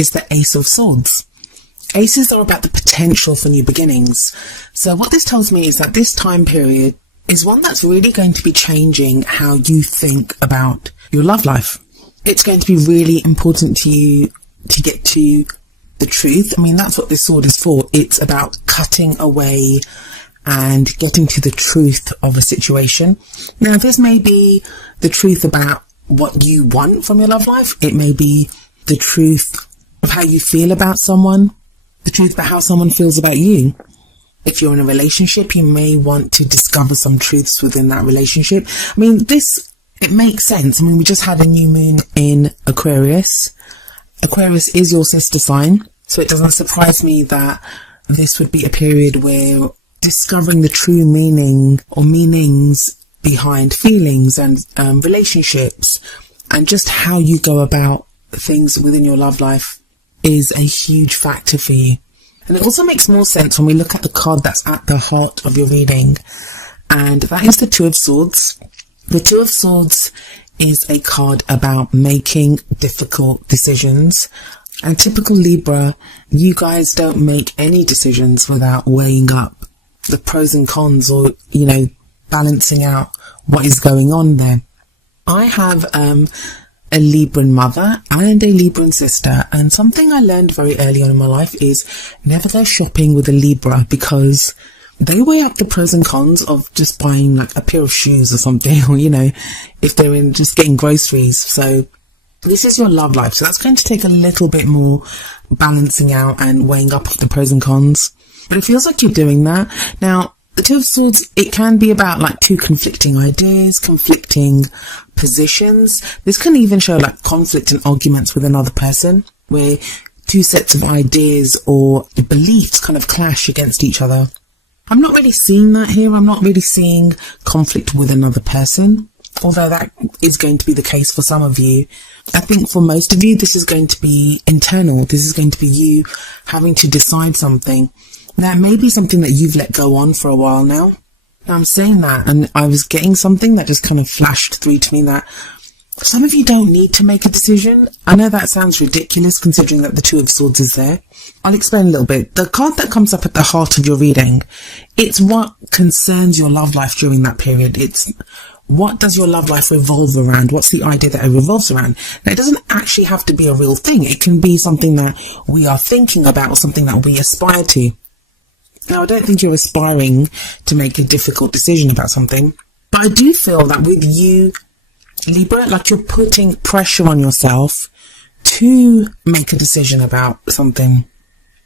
is the Ace of Swords. Aces are about the potential for new beginnings. So what this tells me is that this time period is one that's really going to be changing how you think about your love life. It's going to be really important to you to get to the truth. I mean, that's what this sword is for. It's about cutting away and getting to the truth of a situation. Now, this may be the truth about what you want from your love life. It may be the truth of how you feel about someone, the truth about how someone feels about you. If you're in a relationship, you may want to discover some truths within that relationship. I mean, it makes sense. I mean, we just had a new moon in Aquarius. Aquarius is your sister sign, so it doesn't surprise me that this would be a period where discovering the true meaning or meanings behind feelings and relationships and just how you go about things within your love life is a huge factor for you. And it also makes more sense when we look at the card that's at the heart of your reading, and that is the Two of Swords. The Two of Swords is a card about making difficult decisions. And typical Libra, you guys don't make any decisions without weighing up the pros and cons, or, balancing out what is going on there. I have a Libran mother and a Libran sister, and something I learned very early on in my life is never go shopping with a Libra, because they weigh up the pros and cons of just buying like a pair of shoes or something, or if they're in just getting groceries. So this is your love life, so that's going to take a little bit more balancing out and weighing up the pros and cons, but it feels like you're doing that. Now, the Two of Swords, it can be about like two conflicting ideas, conflicting positions. This can even show like conflict and arguments with another person, where two sets of ideas or beliefs kind of clash against each other. I'm not really seeing that here. I'm not really seeing conflict with another person, although that is going to be the case for some of you. I think for most of you, this is going to be internal. This is going to be you having to decide something. That may be something that you've let go on for a while now. Now, I'm saying that, and I was getting something that just kind of flashed through to me that some of you don't need to make a decision. I know that sounds ridiculous considering that the Two of Swords is there. I'll explain a little bit. The card that comes up at the heart of your reading, it's what concerns your love life during that period. It's what does your love life revolve around? What's the idea that it revolves around? Now, it doesn't actually have to be a real thing. It can be something that we are thinking about or something that we aspire to. Now, I don't think you're aspiring to make a difficult decision about something, but I do feel that with you, Libra, like you're putting pressure on yourself to make a decision about something.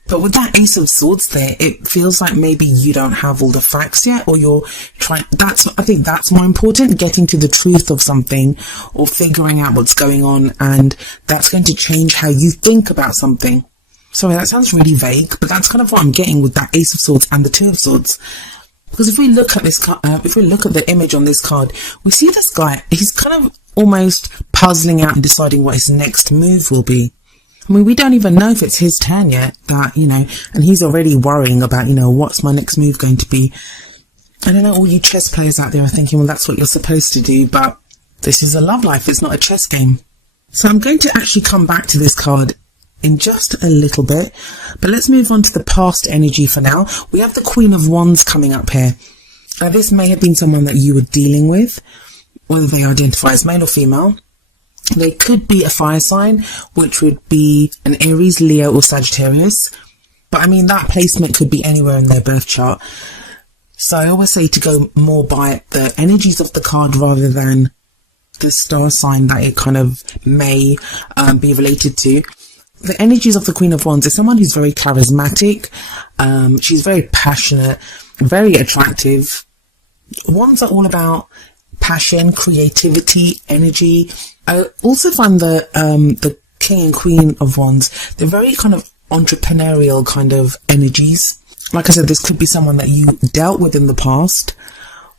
But with that Ace of Swords there, it feels like maybe you don't have all the facts yet, or you're trying, I think that's more important, getting to the truth of something or figuring out what's going on, and that's going to change how you think about something. Sorry, that sounds really vague, but that's kind of what I'm getting with that Ace of Swords and the Two of Swords. Because if we look at this, if we look at the image on this card, we see this guy, he's kind of almost puzzling out and deciding what his next move will be. I mean, we don't even know if it's his turn yet, and he's already worrying about, what's my next move going to be. I don't know, all you chess players out there are thinking, well, that's what you're supposed to do, but this is a love life, it's not a chess game. So I'm going to actually come back to this card in just a little bit, but let's move on to the past energy for now. We have the Queen of Wands coming up here. Now, this may have been someone that you were dealing with, whether they identify as male or female. They could be a fire sign, which would be an Aries, Leo or Sagittarius, but I mean that placement could be anywhere in their birth chart. So I always say to go more by the energies of the card rather than the star sign that it kind of may be related to. The energies of the Queen of Wands is someone who's very charismatic. She's very passionate, very attractive. Wands are all about passion, creativity, energy. I also find the King and Queen of Wands, they're very kind of entrepreneurial kind of energies. Like I said, this could be someone that you dealt with in the past,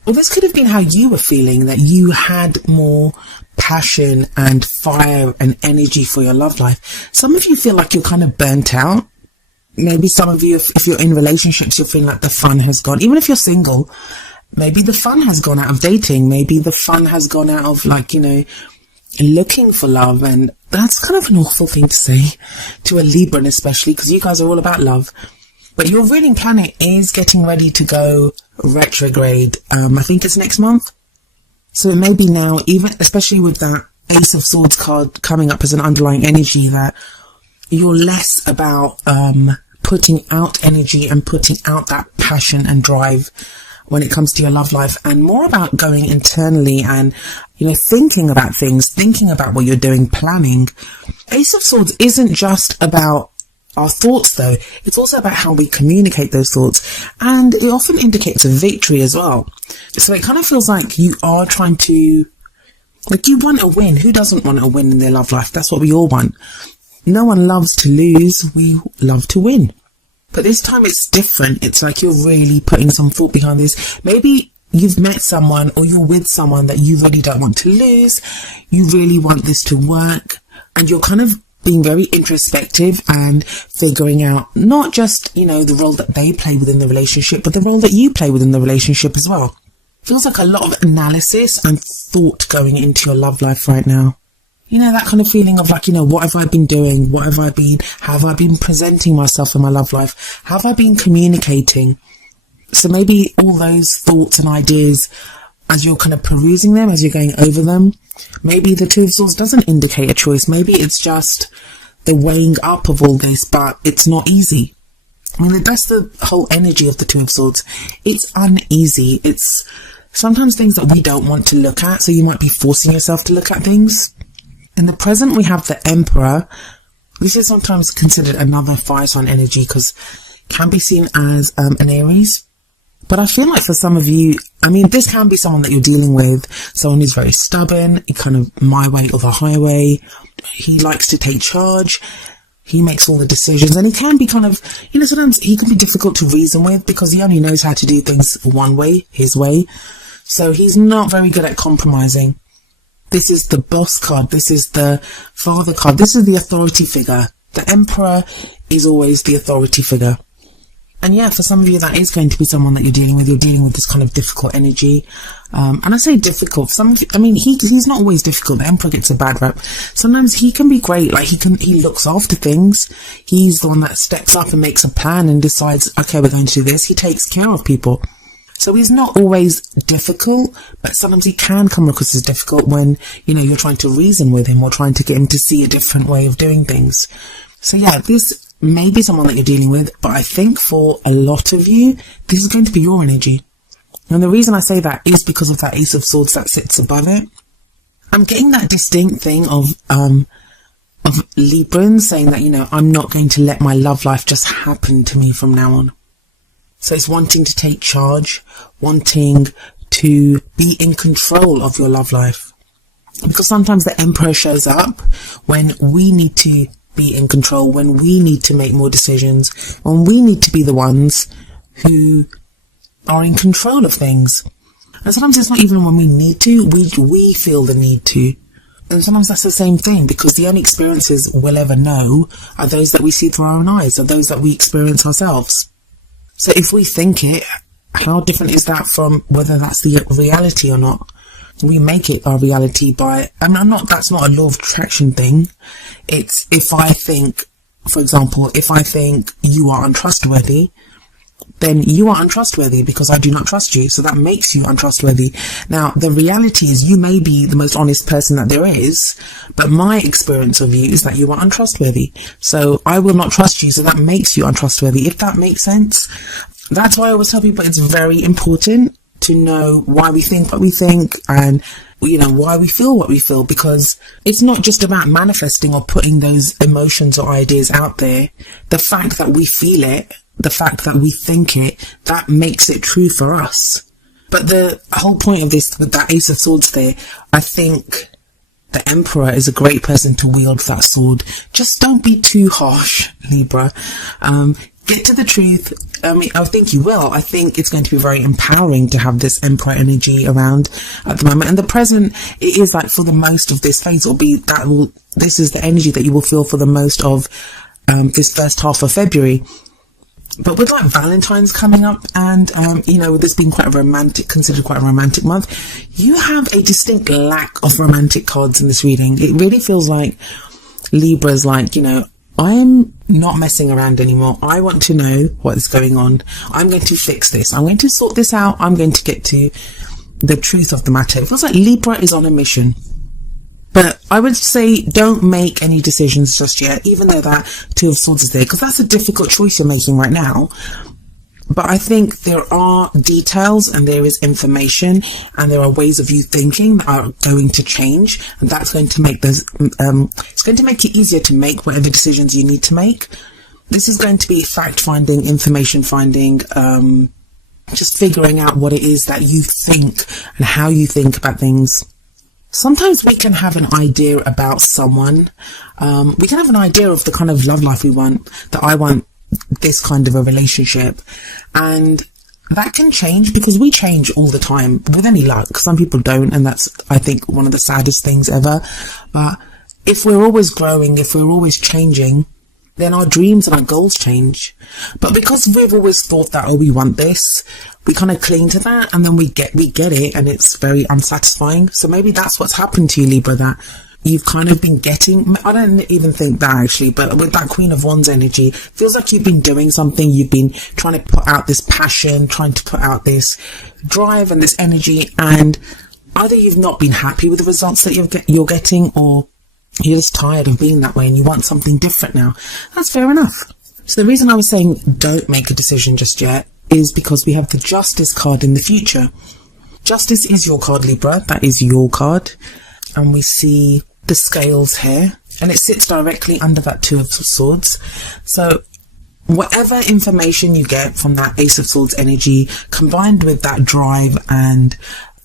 or this could have been how you were feeling, that you had more passion and fire and energy for your love life. Some of you feel like you're kind of burnt out. Maybe some of you, if you're in relationships, you're feeling like the fun has gone. Even if you're single, maybe the fun has gone out of dating. Maybe the fun has gone out of looking for love, and that's kind of an awful thing to say to a Libran, especially because you guys are all about love. But your ruling planet is getting ready to go retrograde. I think it's next month. So it may be now, even especially with that Ace of Swords card coming up as an underlying energy, that you're less about putting out energy and putting out that passion and drive when it comes to your love life, and more about going internally and, thinking about things, thinking about what you're doing, planning. Ace of Swords isn't just about our thoughts though, it's also about how we communicate those thoughts, and it often indicates a victory as well. So it kind of feels like you are trying to, you want a win. Who doesn't want a win in their love life? That's what we all want. No one loves to lose, we love to win. But this time it's different. It's like you're really putting some thought behind this. Maybe you've met someone or you're with someone that you really don't want to lose. You really want this to work, and you're kind of being very introspective and figuring out not just, the role that they play within the relationship, but the role that you play within the relationship as well. Feels like a lot of analysis and thought going into your love life right now. That kind of feeling of what have I been doing? How have I been presenting myself in my love life? How have I been communicating? So maybe all those thoughts and ideas, as you're kind of perusing them, as you're going over them, maybe the Two of Swords doesn't indicate a choice. Maybe it's just the weighing up of all this, but it's not easy. That's the whole energy of the Two of Swords. It's uneasy. It's sometimes things that we don't want to look at, so you might be forcing yourself to look at things. In the present, we have the Emperor. This is sometimes considered another fire sign energy because it can be seen as an Aries. But I feel like for some of you, this can be someone that you're dealing with, someone who's very stubborn, kind of my way or the highway. He likes to take charge. He makes all the decisions, and he can be kind of, sometimes he can be difficult to reason with because he only knows how to do things one way, his way. So he's not very good at compromising. This is the boss card. This is the father card. This is the authority figure. The Emperor is always the authority figure. And yeah, for some of you, that is going to be someone that you're dealing with. You're dealing with this kind of difficult energy. And I say difficult. Some of you, he's not always difficult. The Emperor gets a bad rep. Sometimes he can be great. He looks after things. He's the one that steps up and makes a plan and decides, okay, we're going to do this. He takes care of people. So he's not always difficult, but sometimes he can come across as difficult when, you're trying to reason with him or trying to get him to see a different way of doing things. So yeah, this may be someone that you're dealing with, but I think for a lot of you, this is going to be your energy. And the reason I say that is because of that Ace of Swords that sits above it. I'm getting that distinct thing of Librans saying that, I'm not going to let my love life just happen to me from now on. So it's wanting to take charge, wanting to be in control of your love life. Because sometimes the Emperor shows up when we need to be in control, when we need to make more decisions, when we need to be the ones who are in control of things. And sometimes it's not even when we need to, we feel the need to. And sometimes that's the same thing, because the only experiences we'll ever know are those that we see through our own eyes, are those that we experience ourselves. So if we think it, how different is that from whether that's the reality or not? We make it our reality by, that's not a law of attraction thing. It's if I think, for example, if I think you are untrustworthy, then you are untrustworthy because I do not trust you. So that makes you untrustworthy. Now, the reality is you may be the most honest person that there is, but my experience of you is that you are untrustworthy. So I will not trust you. So that makes you untrustworthy, if that makes sense. That's why I always tell people it's very important to know why we think what we think and, why we feel what we feel, because it's not just about manifesting or putting those emotions or ideas out there. The fact that we feel it, the fact that we think it, that makes it true for us. But the whole point of this, with that Ace of Swords there, I think the Emperor is a great person to wield that sword. Just don't be too harsh, Libra. Get to the truth. I think you will. I think it's going to be very empowering to have this Emperor energy around at the moment. And the present, it is like for the most of this phase, this is the energy that you will feel for the most of this first half of February. But with like Valentine's coming up and, this being considered quite a romantic month, you have a distinct lack of romantic cards in this reading. It really feels like Libra's like, I am not messing around anymore. I want to know what is going on. I'm going to fix this. I'm going to sort this out. I'm going to get to the truth of the matter. It feels like Libra is on a mission. But I would say don't make any decisions just yet, even though that Two of Swords is there, because that's a difficult choice you're making right now. But I think there are details and there is information and there are ways of you thinking that are going to change, and that's going to make it's going to make it easier to make whatever decisions you need to make. This is going to be fact finding, information finding, just figuring out what it is that you think and how you think about things. Sometimes we can have an idea about someone. We can have an idea of the kind of love life we want, that I want this kind of a relationship. And that can change because we change all the time with any luck. Some people don't. And that's, I think, one of the saddest things ever. But if we're always growing, if we're always changing, then our dreams and our goals change. But because we've always thought that, we want this, we kind of cling to that, and then we get it, and it's very unsatisfying. So maybe that's what's happened to you, Libra, that you've kind of been getting, I don't even think that actually, but with that Queen of Wands energy, feels like you've been doing something, you've been trying to put out this passion, trying to put out this drive and this energy, and either you've not been happy with the results that you're getting, or you're just tired of being that way and you want something different now. That's fair enough. So the reason I was saying don't make a decision just yet is because we have the Justice card in the future. Justice is your card, Libra. That is your card. And we see the scales here, and it sits directly under that Two of Swords. So whatever information you get from that Ace of Swords energy, combined with that drive and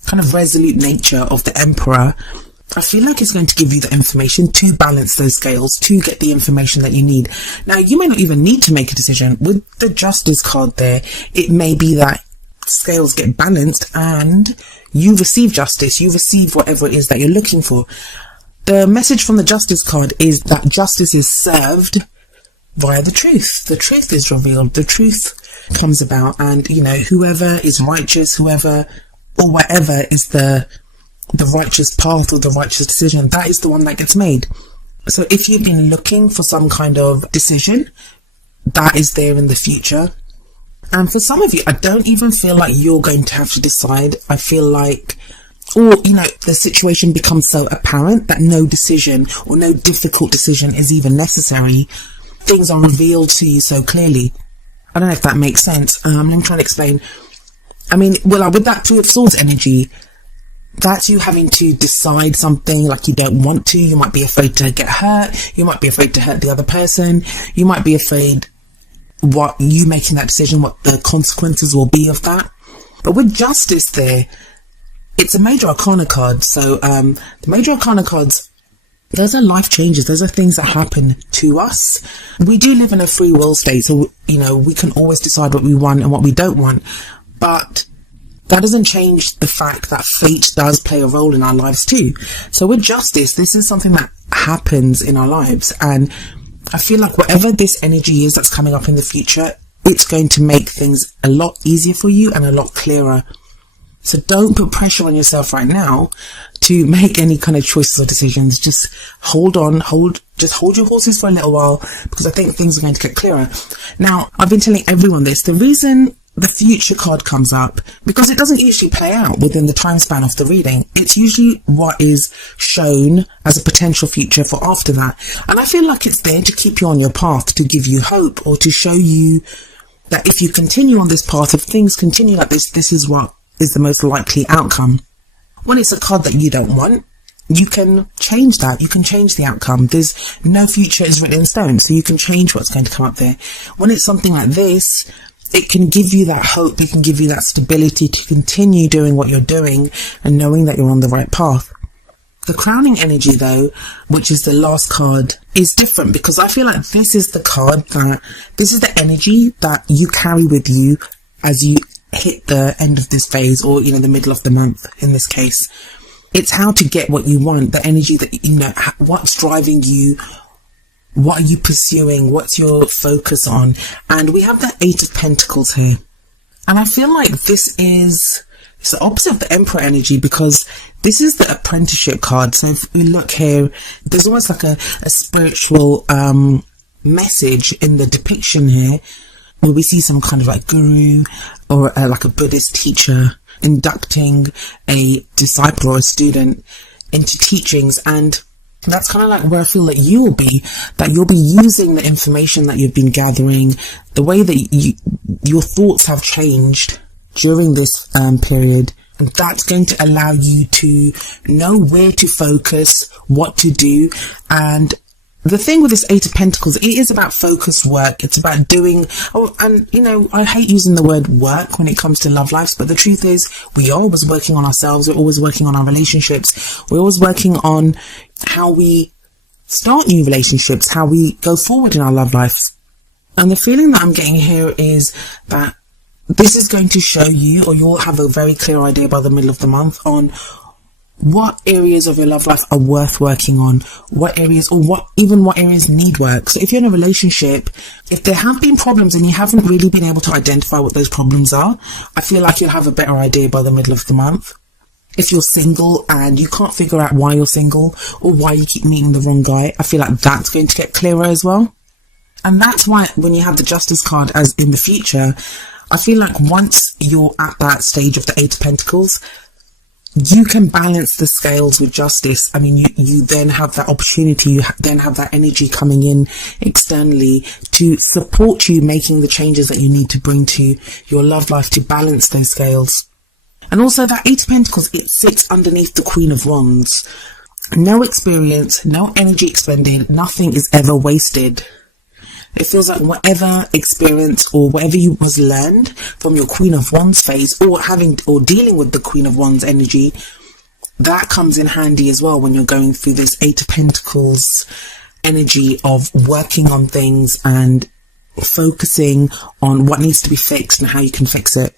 kind of resolute nature of the Emperor, I feel like it's going to give you the information to balance those scales, to get the information that you need. Now, you may not even need to make a decision. With the Justice card there, it may be that scales get balanced and you receive justice, you receive whatever it is that you're looking for. The message from the Justice card is that justice is served via the truth. The truth is revealed, the truth comes about, and, whoever is righteous, whoever or whatever is the righteous path or the righteous decision, that is the one that gets made. So if you've been looking for some kind of decision, that is there in the future. And for some of you, I don't even feel like you're going to have to decide. I feel like, the situation becomes so apparent that no decision or no difficult decision is even necessary. Things are revealed to you so clearly. I don't know if that makes sense. Let me try to explain. With that Two of Swords energy, that's you having to decide something like you don't want to. You might be afraid to get hurt. You might be afraid to hurt the other person. You might be afraid what you making that decision, what the consequences will be of that. But with Justice there, it's a Major Arcana card. So the Major Arcana cards, those are life changes. Those are things that happen to us. We do live in a free will state. So, we can always decide what we want and what we don't want. But that doesn't change the fact that fate does play a role in our lives too. So with Justice, this is something that happens in our lives. And I feel like whatever this energy is that's coming up in the future, it's going to make things a lot easier for you and a lot clearer. So don't put pressure on yourself right now to make any kind of choices or decisions. Just hold on, hold your horses for a little while, because I think things are going to get clearer. Now, I've been telling everyone this. The reason the future card comes up, because it doesn't usually play out within the time span of the reading. It's usually what is shown as a potential future for after that. And I feel like it's there to keep you on your path, to give you hope, or to show you that if you continue on this path, if things continue like this, this is what is the most likely outcome. When it's a card that you don't want, you can change that. You can change the outcome. There's no future is written in stone, so you can change what's going to come up there. When it's something like this, it can give you that hope, it can give you that stability to continue doing what you're doing and knowing that you're on the right path. The crowning energy though, which is the last card, is different, because I feel like this is the energy that you carry with you as you hit the end of this phase, or the middle of the month in this case. It's how to get what you want, the energy that, what's driving you, What are you pursuing? What's your focus on? And we have the Eight of Pentacles here. And I feel like it's the opposite of the Emperor energy, because this is the apprenticeship card. So if we look here, there's almost like a spiritual message in the depiction here, where we see some kind of like guru or like a Buddhist teacher inducting a disciple or a student into teachings. And that's kind of like where I feel that you'll be using the information that you've been gathering, the way that your thoughts have changed during this period, and that's going to allow you to know where to focus, what to do. And the thing with this Eight of Pentacles, it is about focused work. It's about doing, and you know, I hate using the word work when it comes to love lives, but the truth is we are always working on ourselves. We're always working on our relationships. We're always working on how we start new relationships, how we go forward in our love lives. And the feeling that I'm getting here is that this is going to show you, or you'll have a very clear idea by the middle of the month on what areas of your love life are worth working on, what areas need work. So if you're in a relationship, if there have been problems and you haven't really been able to identify what those problems are, I feel like you'll have a better idea by the middle of the month. If you're single and you can't figure out why you're single or why you keep meeting the wrong guy, I feel like that's going to get clearer as well. And that's why when you have the Justice card as in the future, I feel like once you're at that stage of the Eight of Pentacles, you can balance the scales with justice. I mean, you then have that opportunity, you then have that energy coming in externally to support you making the changes that you need to bring to your love life to balance those scales. And also that Eight of Pentacles, it sits underneath the Queen of Wands. No experience, no energy expended, nothing is ever wasted. It feels like whatever experience or whatever you was learned from your Queen of Wands phase, or dealing with the Queen of Wands energy, that comes in handy as well when you're going through this Eight of Pentacles energy of working on things and focusing on what needs to be fixed and how you can fix it.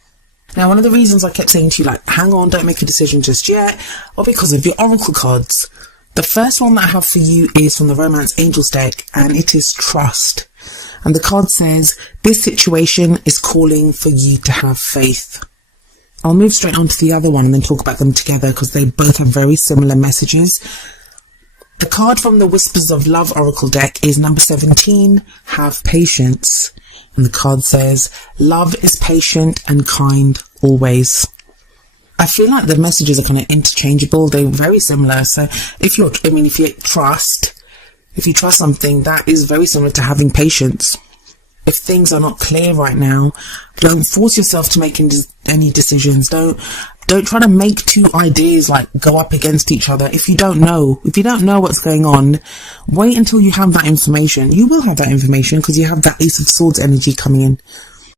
Now, one of the reasons I kept saying to you, like, hang on, don't make a decision just yet, or because of your oracle cards. The first one that I have for you is from the Romance Angels deck, and it is Trust. And the card says, this situation is calling for you to have faith. I'll move straight on to the other one and then talk about them together because they both have very similar messages. The card from the Whispers of Love Oracle deck is number 17, Have Patience. And the card says, love is patient and kind always. I feel like the messages are kind of interchangeable. They're very similar. So if you trust something, that is very similar to having patience. If things are not clear right now, don't force yourself to make any decisions. Don't try to make two ideas like go up against each other. If you don't know what's going on, wait until you have that information. You will have that information because you have that Ace of Swords energy coming in.